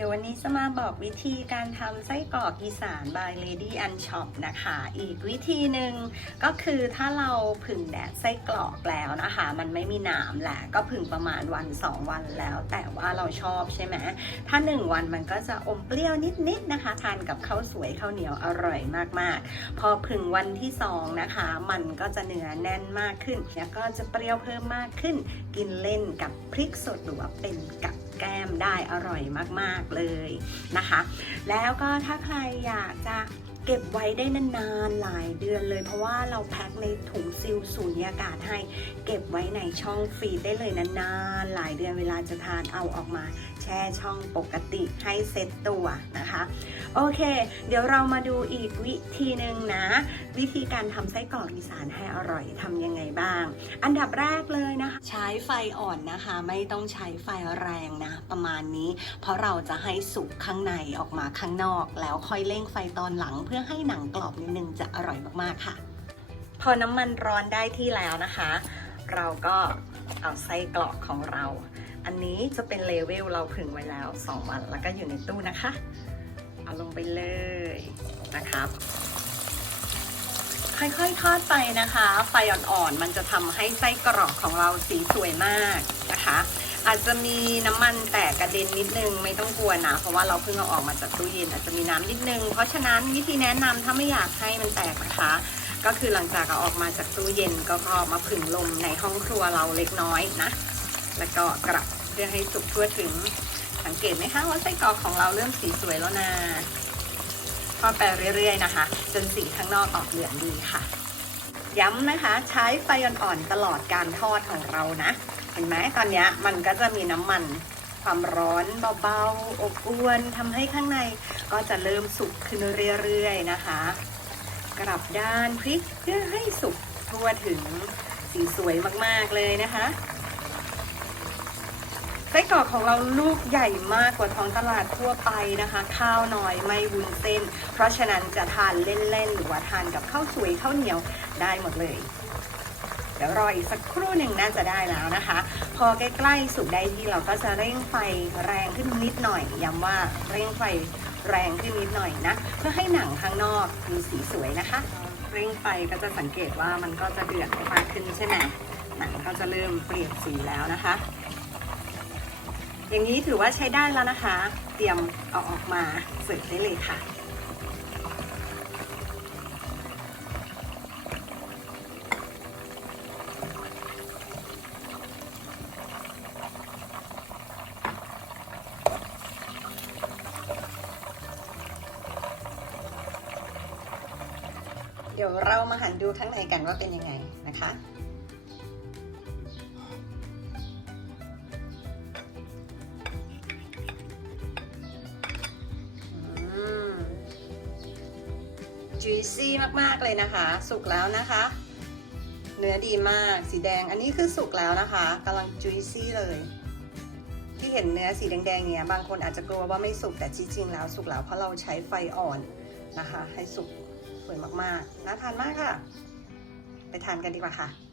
ดี๋ยววันนี้จะมาบอกวิธีการทำไส้กรอกอีสาน by Lady and Shop นะคะ อีกวิธีหนึ่งก็คือถ้าเราผึ่งแดดไส้กรอกแล้วนะคะ มันไม่มีหนามแหละก็ผึ่งประมาณวัน 2 วันแล้ว แต่ว่าเราชอบใช่ไหมถ้า 1 วันมันก็จะอมเปรี้ยวนิดๆนะคะ ทานกับข้าวสวยข้าวเหนียวอร่อยมากๆ พอผึ่งวันที่ 2 นะคะ มันก็จะเนื้อแน่นมากขึ้น แล้วก็จะเปรี้ยวเพิ่มมากขึ้น กินเล่นกับพริกสดหรือว่าเป็นกับ แก้มได้อร่อยมากๆเลยนะคะ แล้วก็ถ้าใครอยากจะเก็บไว้ได้นานๆหลายเดือนเลย เพราะว่าเราแพ็คในถุงซิลสูญญากาศให้เก็บไว้ในช่องฟรีได้เลยนานๆหลายเดือนเวลาจะทานเอาออกมาแช่ช่องปกติให้เซ็ตตัวนะคะ โอเค เดี๋ยวเรามาดูอีกวิธีหนึ่งนะ วิธีการทำไส้กรอกอีสานให้อร่อยทำยังไงบ้าง อันดับแรกเลยนะคะ ไฟอ่อนนะคะ ไม่ต้องใช้ไฟแรงนะ ประมาณนี้ เพราะเราจะให้สุกข้างในออกมาข้างนอก แล้วค่อยเร่งไฟตอนหลังเพื่อให้หนังกรอบนิดนึงจะอร่อยมากๆค่ะ พอน้ำมันร้อนได้ที่แล้วนะคะ เราก็เอาไส้กรอกของเรา อันนี้จะเป็นเลเวลเราผึ่งไว้แล้ว 2 วันแล้วก็อยู่ในตู้นะคะ เอาลงไปเลยนะครับ ค่อยๆทอดไปนะคะ ไฟอ่อนๆ มันจะทำให้ไส้กรอกของเราสีสวยมากนะคะ อาจจะมีน้ำมันแตกกระเด็นนิดนึงไม่ต้องกลัวนะ เพราะว่าเราเพิ่งเอาออกมาจากตู้เย็นอาจจะมีน้ำนิดนึง เพราะฉะนั้นวิธีแนะนำถ้าไม่อยากให้มันแตกนะคะ ก็คือหลังจากเอาออกมาจากตู้เย็นก็ก็มาผึ่งลมในห้องครัวเราเล็กน้อยนะ แล้วก็กลับเพื่อให้สุกทั่วถึง สังเกตไหมคะว่าไส้กรอกของเราเริ่มสีสวยแล้วนะ ทอดไปเรื่อยๆนะคะ จนสีข้างนอกออกเหลืองดีค่ะ ย้ำนะคะใช้ไฟอ่อนๆตลอดการทอดของเรานะ เห็นไหมตอนนี้มันก็จะมีน้ำมันความร้อนเบาๆอบอวนทำให้ข้างในก็จะเริ่มสุกขึ้นเรื่อยๆนะคะ กลับด้านพริกเพื่อให้สุกทั่วถึงสีสวยมากๆเลยนะคะ ส้กรอกของเราลูกใหญ่มากกว่าท้องตลาดทั่วไปนะคะ ข้าวน้อยไม่วุ้นเส้น เพราะฉะนั้นจะทานเล่นๆหรือว่าทานกับข้าวสวยข้าวเหนียวได้หมดเลยเดี๋ยวรออีกสักครู่หนึ่งน่าจะได้แล้วนะคะ พอใกล้ๆสุกได้ที่เราก็จะเร่งไฟแรงขึ้นนิดหน่อยย้ำว่าเร่งไฟแรงขึ้นนิดหน่อยนะ เพื่อให้หนังข้างนอกมีสีสวยนะคะ เร่งไฟก็จะสังเกตว่ามันก็จะเดือดมากขึ้นใช่ไหมหนังก็จะเริ่มเปลี่ยนสีแล้วนะคะ อย่างนี้ถือว่าใช้ได้แล้วนะคะ เตรียมเอาออกมาเสิร์ฟได้เลยค่ะ เดี๋ยวเรามาหันดูข้างในกันว่าเป็นยังไงนะคะ จุยซี่มากๆเลยนะคะ สุกแล้วนะคะ เนื้อดีมากสีแดงอันนี้คือสุกแล้วนะคะกำลังจุยซี่เลย ที่เห็นเนื้อสีแดงๆเนี้ยบางคนอาจจะกลัวว่าไม่สุกแต่จริงๆแล้วสุกแล้วเพราะเราใช้ไฟอ่อนนะคะ ให้สุกสวยมากๆน่าทานมากค่ะ ไปทานกันดีกว่าค่ะ